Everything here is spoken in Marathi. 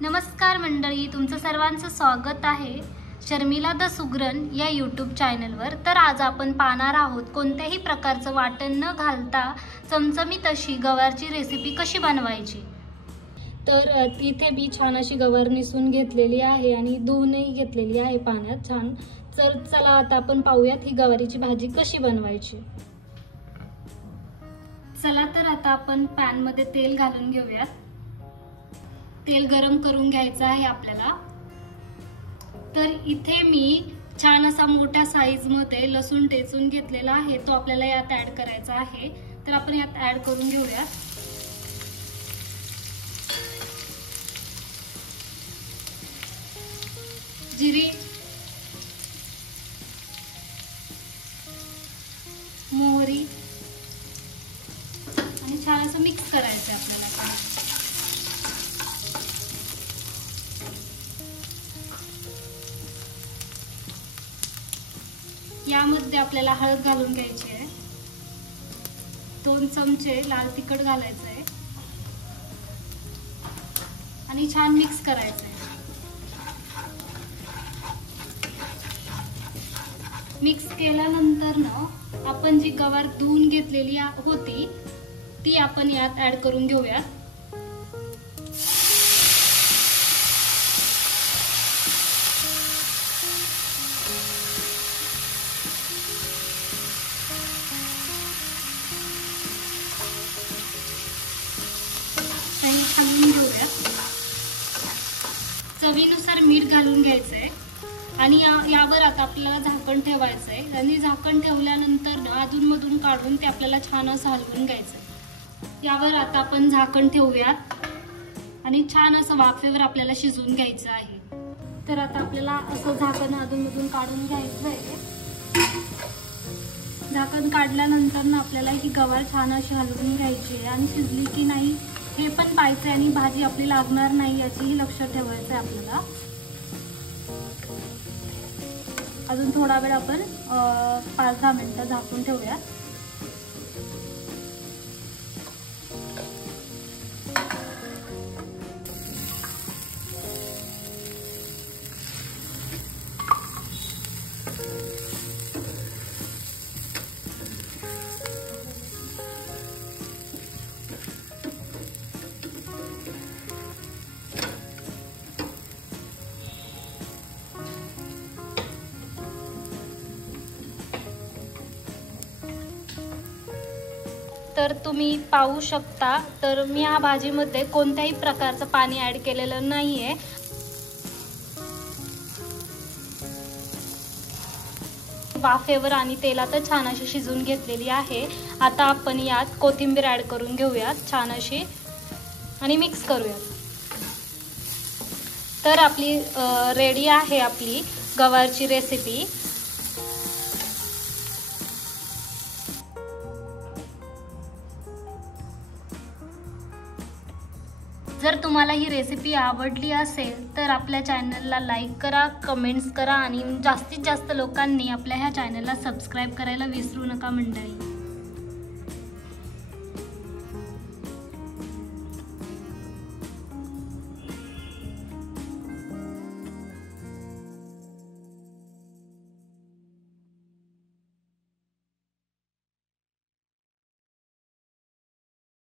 नमस्कार मंडळी, तुमचं सर्वांचं स्वागत आहे शर्मिला द सुगरण या यूट्यूब चॅनलवर। तर आज आपण पाहणार आहोत कोणत्याही प्रकारचं वाटण न घालता चमचमीत अशी गवारची रेसिपी कशी बनवायची। तर इथे मी छान अशी गवार निसून घेतलेली आहे आणि धुवूनही घेतलेली आहे पाण्यात छान। तर चला आता आपण पाहूयात ही गवारीची भाजी कशी बनवायची। चला तर आता आपण पॅन मध्ये तेल घालून घेऊयात। तेल गरम करून घ्यायचं आहे आपल्याला। तर इथे मी छान असा मोठ्या साईज मध्ये लसूण ठेचून घेतलेला आहे, तो आपल्याला यात ऍड करायचा आहे। तर आपण यात ऍड करून घेऊया। जिरे, मोहरी आणि छान असं मिक्स करायचं आपल्याला। यामध्ये आपल्याला हळद घालून घ्यायची आहे, 2 चमचे लाल तिखट घालायचं आहे आणि छान मिक्स करायचं आहे। मिक्स केल्यानंतर ना आपण जी गवार धुवून घेतलेली होती ती आपण यात ऍड करून घेऊया। छान घेऊया। चवीनुसार मीठ घालून घ्यायचंय आणि यावर आता आपल्याला झाकण ठेवायचंय आणि झाकण ठेवल्यानंतर अधून मधून काढून ते आपल्याला छान असं हलवून घ्यायचंय। यावर आता आपण झाकण ठेवूयात आणि छान असं वाफेवर आपल्याला शिजवून घ्यायचं आहे। तर आता आपल्याला असं झाकण अधून मधून काढून घ्यायचंय। झाकण काढल्यानंतर ना आपल्याला ही गवार छान अशी हलवून घ्यायची आहे आणि शिजली की नाही हे पण पाहायचं आणि भाजी आपली लागणार नाही याचीही लक्ष ठेवायचं आहे आपल्याला। अजून थोडा वेळ आपण 5-10 मिनिटं झाकून ठेवूया। तर तुम्ही पाहू शकता, तर मी या भाजीमध्ये कोणत्याही प्रकारचं पाणी ऍड केलेलं नाहीये। वाफेवर आणि तेलात छान अशी शिजवून घेतलेली आहे। आता आपण यात कोथिंबीर ऍड करून घेऊयात छान अशी आणि मिक्स करूयात। तर आपली रेडी आहे आपली गवारची रेसिपी। जर तुम्हाला ही रेसिपी आवडली असेल तर आपल्या चॅनलला लाईक करा, कमेंट्स करा आणि जास्तीत जास्त लोकांनी आपल्या ह्या चॅनलला सबस्क्राईब करायला विसरू नका मंडळी।